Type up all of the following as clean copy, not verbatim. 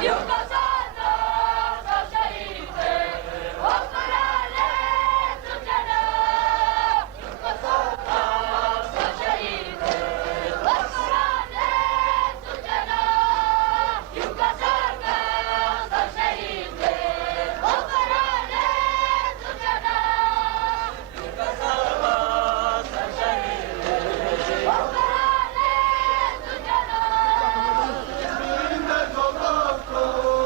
Go, go, go!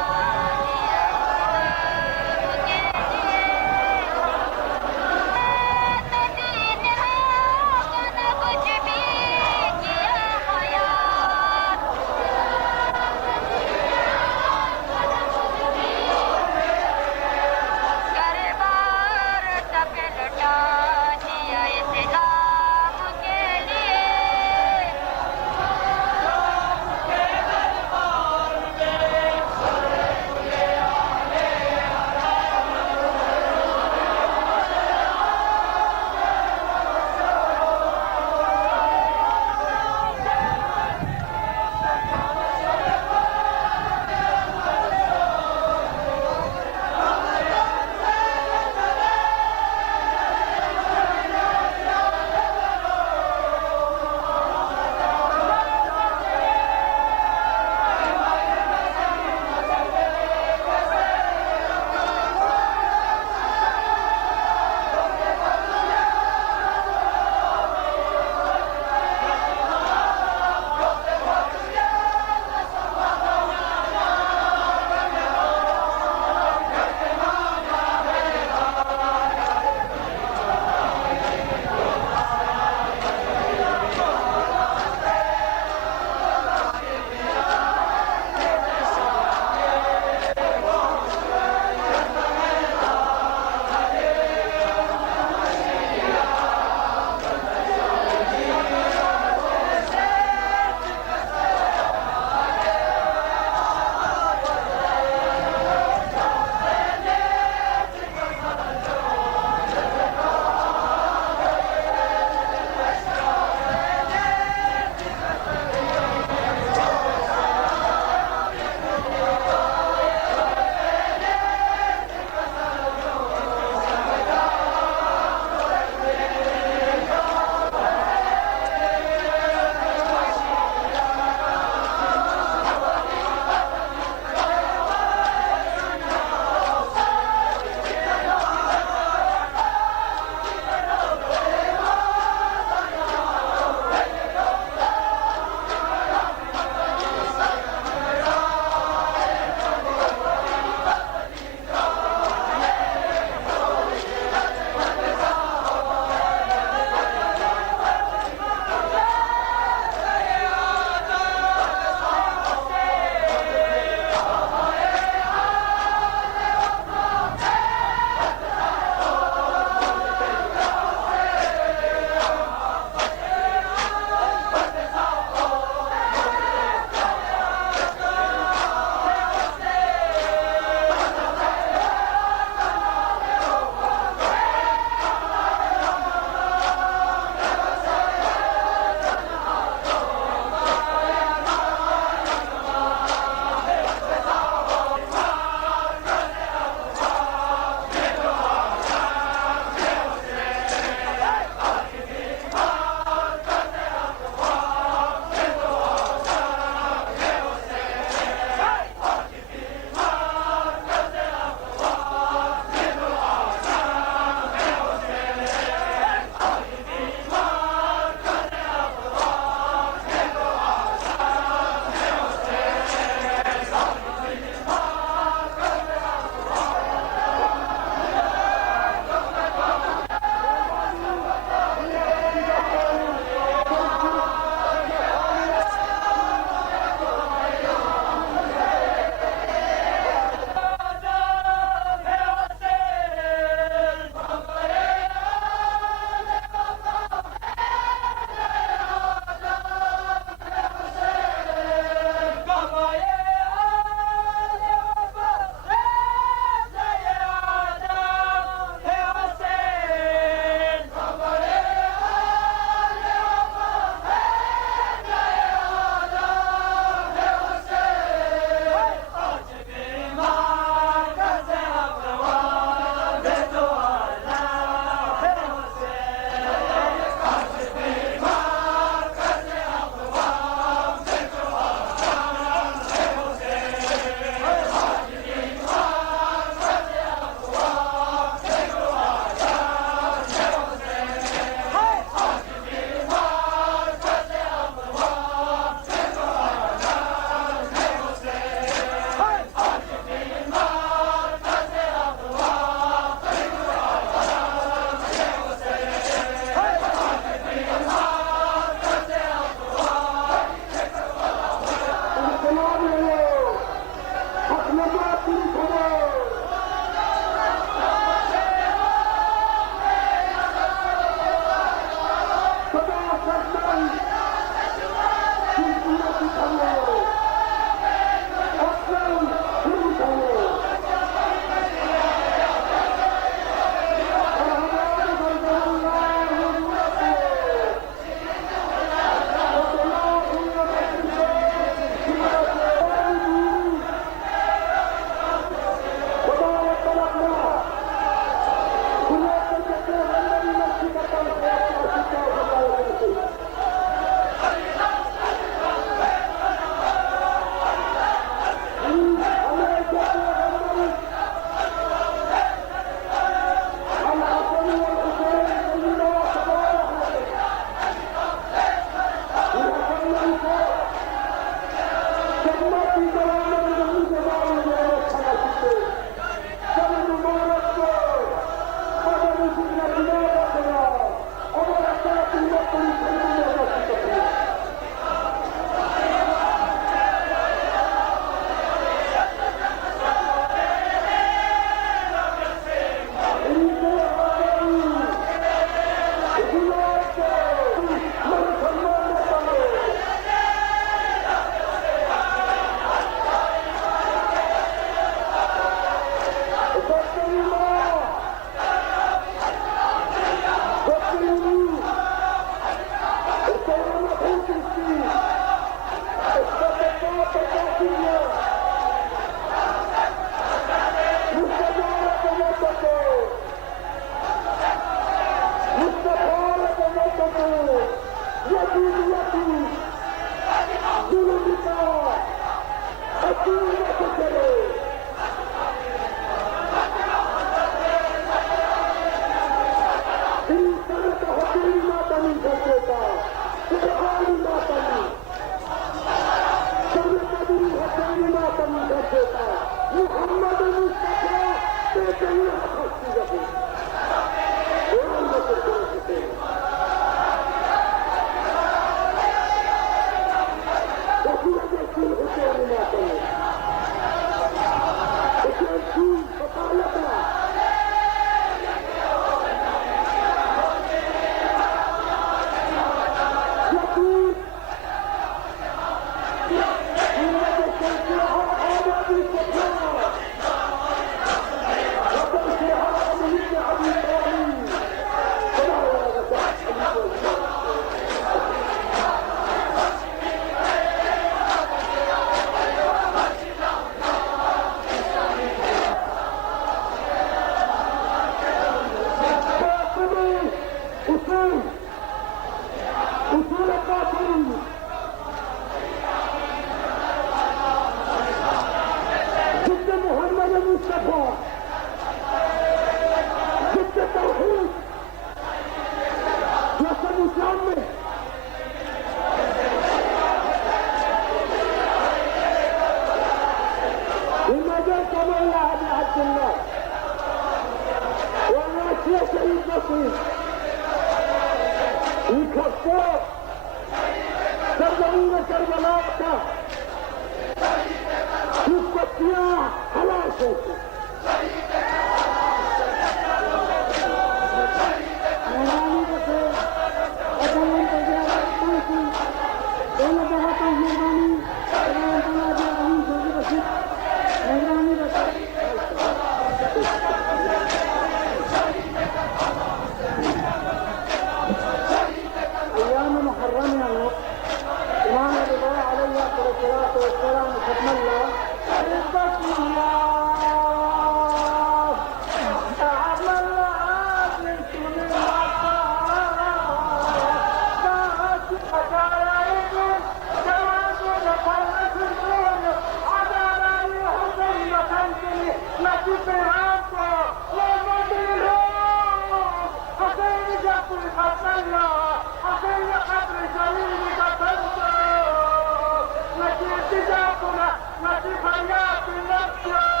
نصيب حياة النفس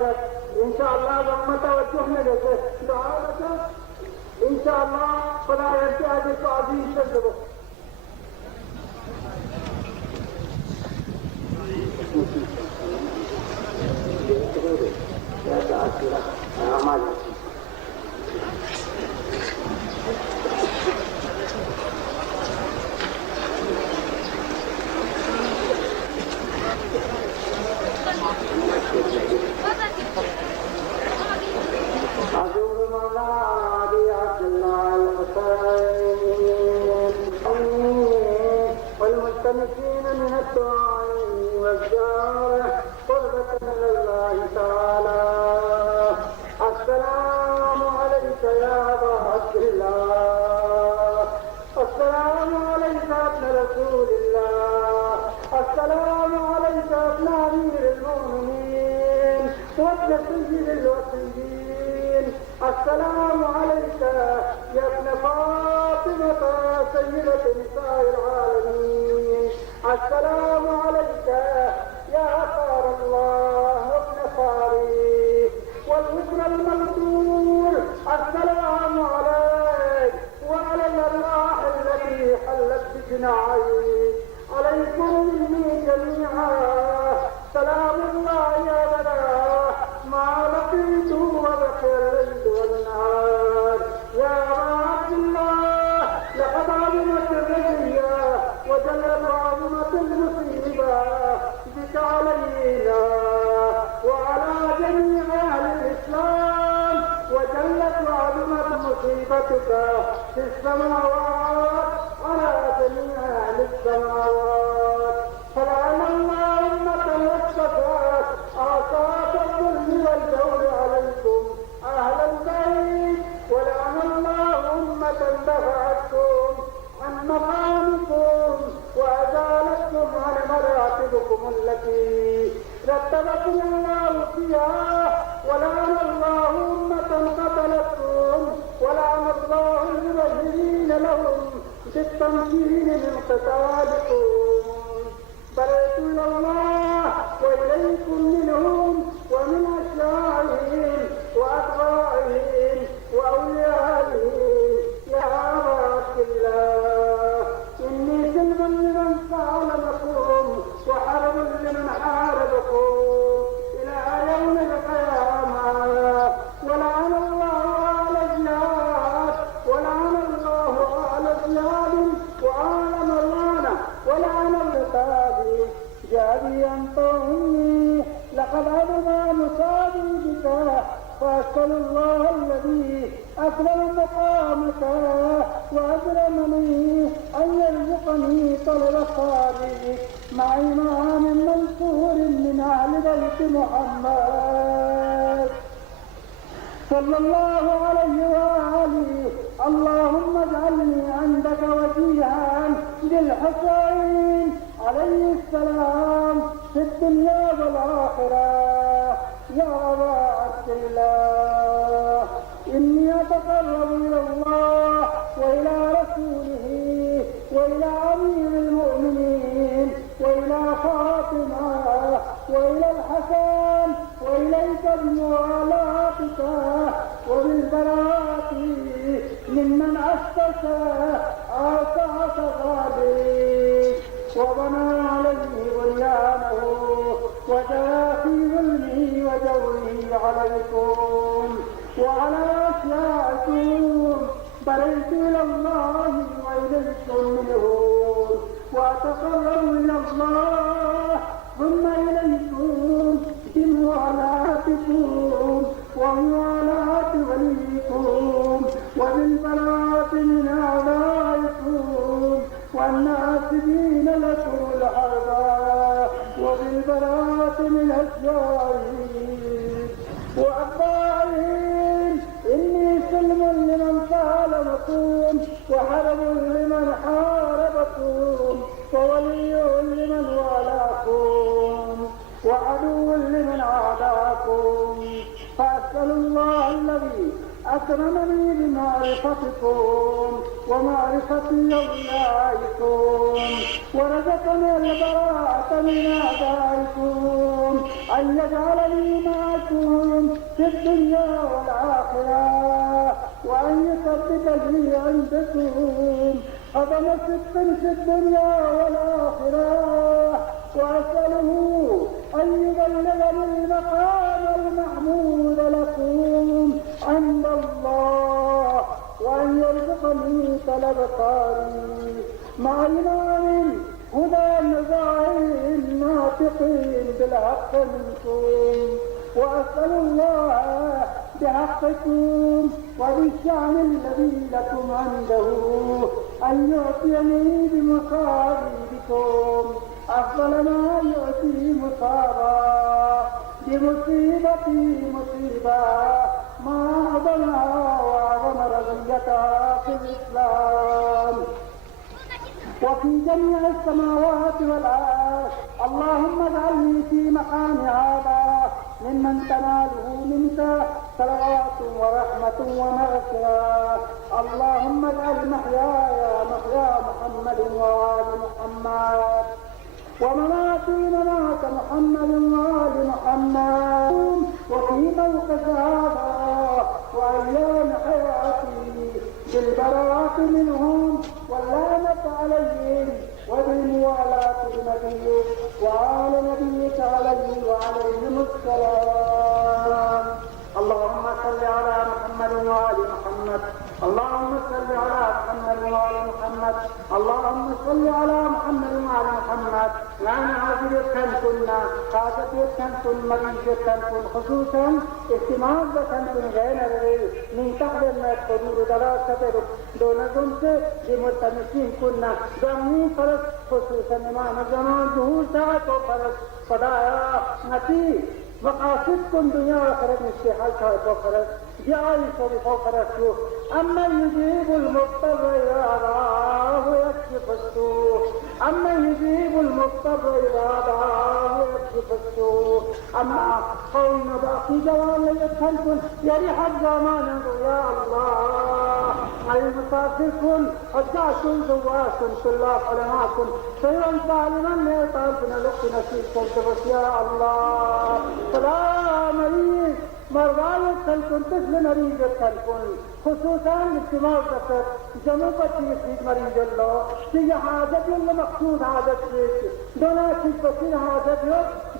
لك إن شاء الله ضم توجهنا لك دعاء إن شاء الله فلا يرتأ عزيز تجربه. والمستمسين من الدعاء والزيارة قربة من الله تعالى. السلام عليك يا أبا عبد الله، السلام عليك ابن رسول الله، السلام عليك ابن أمير المؤمنين وابن سيد الوصيين، السلام عليك يا ابن فاطمة سيدة نساء العالمين، السلام عليك يا أثار الله وابن خاري والوزن المنصور، السلام عليك وعلى الأرواح التي حلت بجناحيك، عليكم مني جميعا سلام الله يا بنا ما لقيت وبقي الليل والنهار. يا عبد الله لقد عظمت الرزية وجلت عظمت المصيبة بك علينا وعلى جميع أهل الإسلام، وجلت وعظمت مصيبتك في السماوات على جميع أهل السماوات. فلعن الله أمة وصفت آساس الظلم والجور عليكم أهل البيت، ولعن الله أمة دفعتكم عن مقامكم وأزالتكم عن مراتبكم التي رتبكم الله فيها، ولعن الله أمة قتلتكم، ولعن الله المبذرين لهم بالتمكين من قتالكم. برئت إلى الله وإليكم منهم ومن أشياعهم وأتباعهم وأوليائهم. يا أبا عبد الله إني سلم لمن سالمكم وحرب لمن حاربكم إلى يوم القيامة. ولعن الله آل زياد، ولعن الله آل زياد وآل مروان، ولعن الرقاب جابي أنطوني. لقد عظم مصابي بك، فأسأل الله الذي أكرم مقامك وأكرمني أن يرزقني طلب صادق مع إمام منصور من أهل بيت محمد صلى الله عليه وآله. اللهم اجعلني عندك وجيها للحسين عليه السلام في الدنيا والآخرة. يا أبا عبد الله إني أتقرب إلى الله وإلى رسوله وإلى أمير المؤمنين وإلى فاطمة وإلى الحسن وإليك بموالاتك وبالبراءة ممن أسس آساس غالي وبنى عليه بنيانه وجاء في ظلمه وجوره عليكم وعلى أشياعكم. برئت إلى الله وإليكم منهم وأتقرب إلى الله ثم إليكم بموالاتكم وموالاة وليكم وبالبراءة من أعدائكم والناصبين لكم الحرب وبالبراءة من أشيائهم وأتباعهم. إني سلم لمن سالمكم وحرب لمن حاربكم وولي لمن والاكم وعدو لمن عاداكم. فأسأل الله الذي أكرمني بمعرفتكم ومعرفة أوليائكم ورزقني البراءة من أعدائكم أن يجعلني معكم في الدنيا والآخرة وأن يثبت لي عندكم قدم صدق في الدنيا والآخرة وأسأله أن يبلغني المقام المحمود لكم عند الله وأن يرزقني طلب قاري مع إمام هدى نزاعين ناطقين بالحق منكم وأسأل الله بحقكم وبالشأن الذي لكم عنده أن يعطيني بمصابيبكم أفضل ما يعطي مصابا بمصيبتي مصيبة ما أعظمها وأعظم رضيتها في الإسلام وفي جميع السماوات والأرض. اللهم اجعلني في مقام هذا ممن تناله منك صلوات ورحمة ومغفرة. اللهم اجعل محياي محيا محمد وآل محمد ومماتي ممات محمد وآل محمد وفي موقف هذا وأيام حياتي بالبراءة منهم واللعنة عليهم وبالموالاة بنبيك وآل نبيك عليه وعليهم السلام. اللهم صل على محمد وآل محمد. اللهم صل على محمد وآل محمد. اللهم صل على محمد وآل محمد. نحن حاضر كنا حاضر كن مريض كن خصوصا استماع كن غير من تقبل ما تقول دراسة دون سے بمتنسين كنا دمي فرق خصوصا امام زمان ظهور ساعت و فرق فدایا نتی مقاصد كن دنيا آخرت استحال ساعت و فرق جعل صرف و فرق شو اما يجيب المضطر إذا دعاه ويكشف السوء. اما يجيب المضطر إذا دعاه ويكشف السوء. اما قوم باقي جوان ليتخلفون يريح الزمان يا الله المسافر كن حجاج زواس كلا علماء سيرا ظالما ليطالبنا لقي نسيب كالجبس يا الله. فلا مريض مرضى يتخلفون طفل مريض يتخلفون خصوصا اجتماع الدفتر جنوبتي يفيد مريض الله في حاجة الله مقصود حاجة دونا شبكين حاجة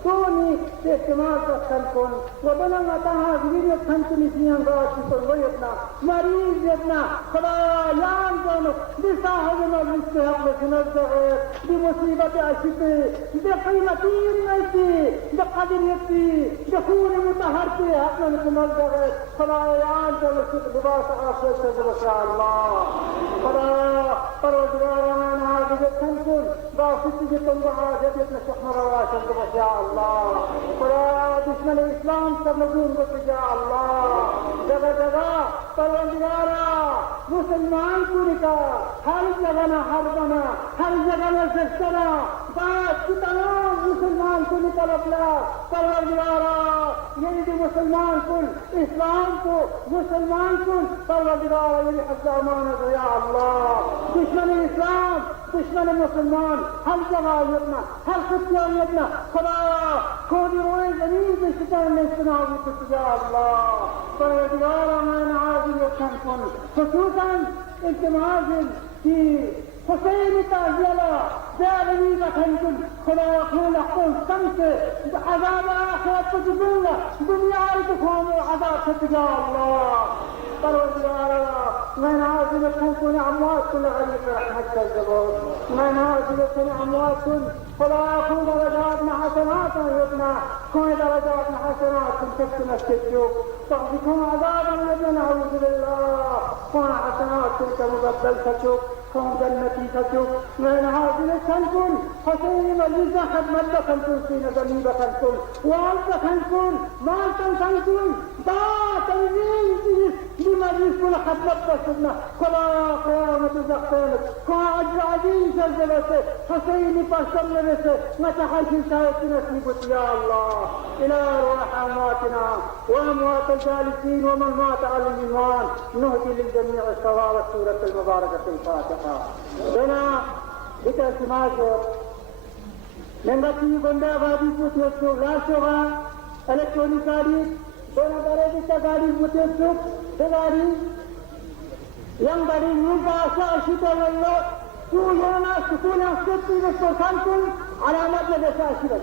دوني اجتماع الدفتر وبنا متاها زمين يتخلفون اسميان راشي ويبنا مريض يبنا خلايان دونو بصاحب المستحق لسنزعه بمصيبة عشقه بقيمتين نيتي بقدريتي بخون متحرتي حقنا لسنزعه خلايان دونو لباس آخر سے الله خدا پروردگار من حاضر تنكن باسط جتن بحاجت نشحن رواشن بس يا الله خدا دشمن الإسلام سب نزول بس يا الله جگہ جگہ پروردگارا مسلمان کو نکا ہر جگہ نہ ہر بنا ہر جگہ نہ سستنا بات کی تمام مسلمان کو نکل اپنا پروردگارا یہ جو مسلمان کن اسلام کو مسلمان کن پروردگارا یہ حج امانت یا اللہ دشمن اسلام دشمن مسلمان ہر جگہ یتنا ہر خطیہ یتنا خدا کھوڑی روئے زمین کے شکر میں استنابی کت یا اللہ پروردگارا میں نعاذی یتن کن خصوصا انتماز کی حسين تعزيلا دارني بخنكم خدا يقول لكم سمت عذاب آخرة تجدون دنيا تكون عذاب تتجاه الله پروردگارا میں نازل کن اموات کن غریب رحمت الزبور میں نازل کن اموات کن خدا يقول درجات حسنات يبنى كون درجات حسنات تكتن السجوك تعطيكم عذابا لدن أعوذ بالله كون حسنات تلك مبدل سجوك كون جنتي سجوك من هذه الكنكن حسين مجيزة خدمت بخنكن سين زمين بخنكن وعلت خنكن مالتا خنكن دا تنزيل عزيز كل خدمت بسنا كلا قيامة زقتين كلا عزيز زلزلة حسين باشتم لبسه متحشي شايفين اسمك يا الله إلى رحماتنا وأموات الجالسين ومن مات على الإيمان نهدي للجميع الثواب السورة المباركة الفاتحة بنا بتسماج Nengati benda bagi putih tu rasuah elektronik tadi, benda dari kita gadi putih tu, segadi yang dari muka asal kita lalu, tu yang seperti itu santul alamat desa asal.